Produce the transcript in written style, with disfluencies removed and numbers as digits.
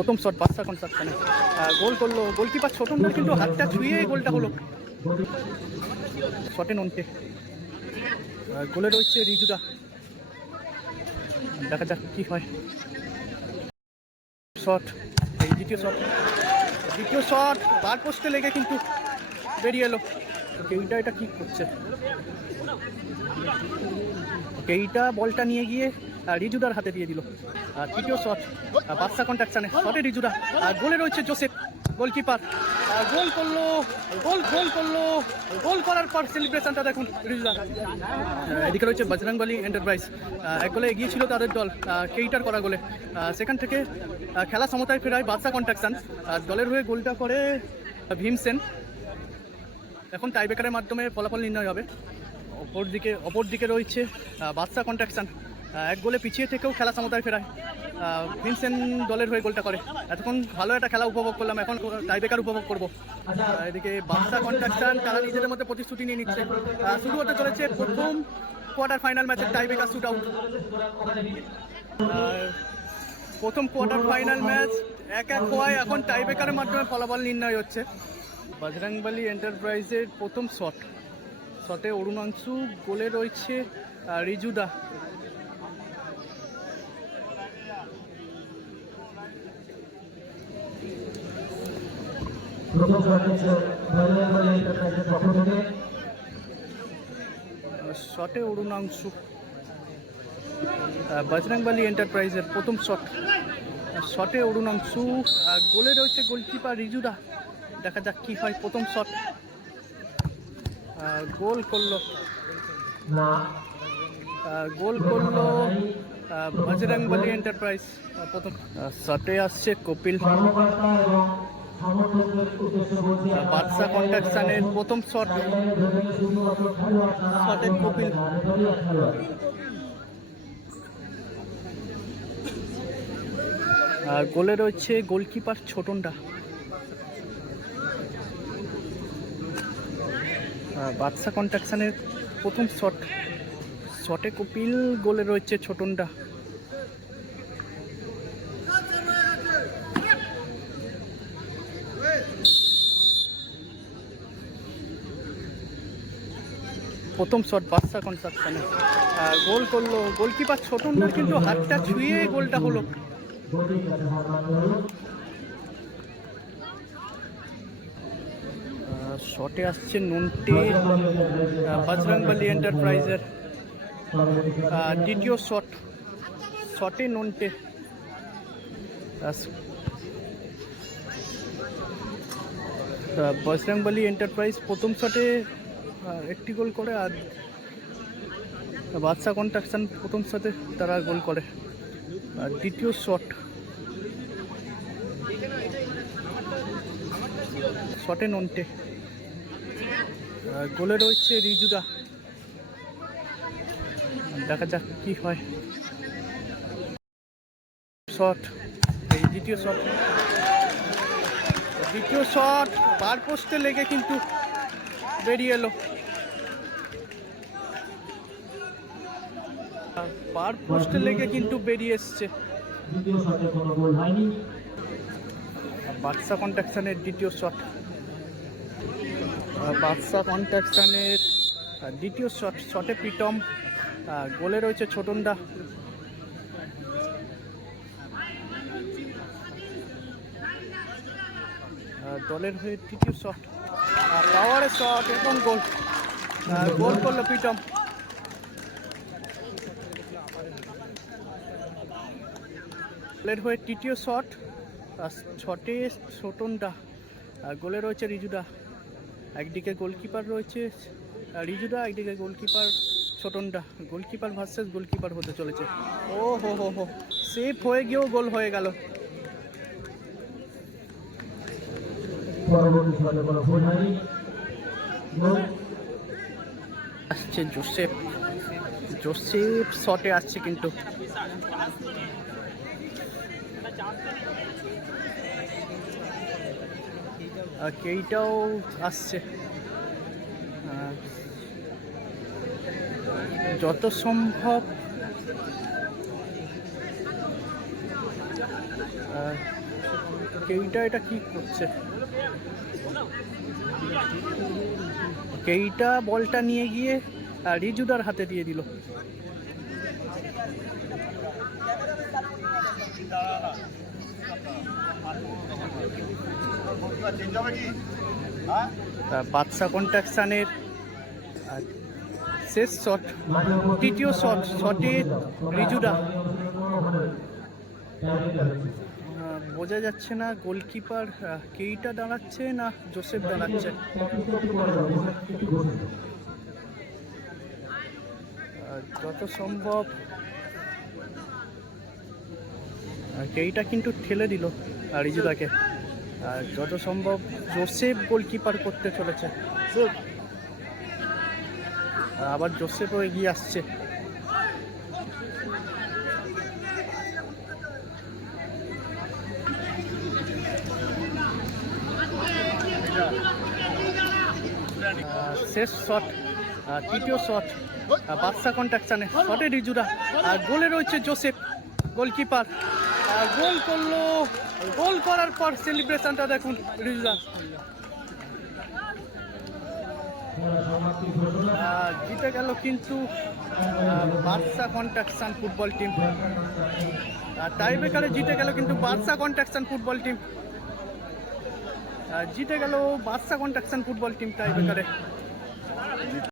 প্রথম শট বাদশা কনস্ট্রাকশনে গোল করলো গোলকিপার ছোটনদার, কিন্তু হাতটা ছুঁয়ে গোলটা হলো। শটে নন্টে, গোলে রয়েছে রিজুদা। দেখা যাক কি হয়। শট, এই দ্বিতীয় শট বার পোস্টে লেগে কিন্তু বেরিয়ে এলো। কেইটা এটা কি করছে, কেইটা বলটা নিয়ে গিয়ে রিজুদার হাতে দিয়ে দিল। তৃতীয় শট বাদশা কনস্ট্রাকশনে, শটে রিজুদা, আর গোলে রয়েছে জোসেফ গোলকিপার। গোল করলো, গোল করার পর সেলিব্রেশনটা দেখুন রিজুদা। এদিকে রয়েছে বজরংবলী এন্টারপ্রাইজ, এক গোলে এগিয়ে ছিল তাদের দল কেইটার করা গোলে। সেখান থেকে খেলা সমতায় ফেরায় বাদশা কনস্ট্রাকশন, দলের হয়ে গোলটা করে ভীমসেন। এখন টাইব্রেকারের মাধ্যমে ফলাফল নির্ণয় হবে। অপরদিকে রয়েছে বাদশা কনস্ট্রাকশন, এক গোলে পিছিয়ে থেকেও খেলা সমতায় ফেরায় ভিনসেন দলের হয়ে গোলটা করে। এতক্ষণ ভালো একটা খেলা উপভোগ করলাম, এখন টাইব্রেকার উপভোগ করবো। এদিকে বাদশা কনস্ট্রাকশন তারা নিজেদের মধ্যে প্রতিশ্রুতি নিয়ে নিচ্ছে। শুরু হতে চলেছে প্রথম কোয়ার্টার ফাইনাল ম্যাচের টাইব্রেকার শুট আউট। প্রথম কোয়ার্টার ফাইনাল ম্যাচ 1-1 হওয়ায় এখন টাইব্রেকারের মাধ্যমে ফলাফল নির্ণয় হচ্ছে। বজরংবলী এন্টারপ্রাইজের প্রথম শটে অরুণাংশু, গোলে রয়েছে রিজুদা। শটে অরুণাংশু, বজরংবলী এন্টারপ্রাইজের প্রথম শটে অরুণাংশু, গোলে রয়েছে গোলকিপার রিজুদা। দেখা যাক কি হয়। প্রথম শট, গোল করলো বজরংবলী এন্টারপ্রাইজ। প্রথম শটে আসছে কপিল, বাদশা কনস্ট্রাকশনের প্রথম শটে কপিল। গোলে রয়েছে গোলকিপার ছোটনদা। বাদশা কনস্ট্রাকশনের প্রথম শটে কপিল, গোলে রয়েছে ছোটনদা। প্রথম শট বাদশা কনস্ট্রাকশনে, গোল করলো গোলকিপার ছোটনদার, কিন্তু হাতটা ছুঁয়ে গোলটা হলো। শটে আসছে নন্টে, বজরংবলী এন্টারপ্রাইজের দ্বিতীয় শটে নন্টে। বজরংবলী এন্টারপ্রাইজ প্রথম শটে একটি গোল করে, আর বাদশা কনস্ট্রাকশন প্রথম শটে তারা গোল করে। আর দ্বিতীয় শটে নন্টে, গোলে রয়েছে রিজুদা। দেখা যাক কি হয়। এই দ্বিতীয় শট বার পোস্টে লেগে কিন্তু বেরিয়ে এলো। বার পোস্টে লেগে কিন্তু বেরিয়ে এসছে। বাদশা কনস্ট্রাকশনের দ্বিতীয় শটে প্রীতম, গোলে রয়েছে ছোটনদা। দলের হয়ে তৃতীয় পাওয়ারের শট এবং গোল করলো প্রীতম। দলের হয়ে তৃতীয় শটে ছোটনদা, গোলে রয়েছে রিজুদা। একদিকে গোলকিপার রয়েছে রিজুদা, একদিকে গোলকিপার ছোটনদা। গোলকিপার ভার্সেস গোলকিপার হতে চলেছে। ও হো সেফ হয়ে গিয়েও গোল হয়ে গেল। আসছে জোসেফ শটে আসছে, কিন্তু কেইটাও আসছে। যত সম্ভব কেইটা এটা কি করছে? কেইটা বলটা নিয়ে গিয়ে রিজুদার হাতে দিয়ে দিল। বাদশা কন্ট্রাকশনের শেষ শট, তৃতীয় শটে রিজুদা, বোঝা যাচ্ছে না গোলকিপার কেইটা দাঁড়াচ্ছে না জোসেফ দাঁড়াচ্ছে। যত সম্ভব কেইটা কিন্তু ঠেলে দিল রিজুদাকে, যত সম্ভব জোসেফ গোলকিপার করতে চলেছে। আবার জোসেফও এগিয়ে আসছে। শেষ শট, তৃতীয় শট বাদশা কন্ট্রাকশনে, শটে রিজুদা, আর গোলে রয়েছে জোসেফ গোলকিপার, গোল করলো। গোল করার পর সেলিব্রেশনটা দেখুন রিজুদা। জিতে গেল কিন্তু বাদশা কন্ট্রাকশন ফুটবল টিম, টাইব্রেকারে জিতে গেল কিন্তু বাদশা কন্ট্রাকশন ফুটবল টিম, জিতে গেল বাদশা কন্ট্রাকশন ফুটবল টিম টাইব্রেকারে।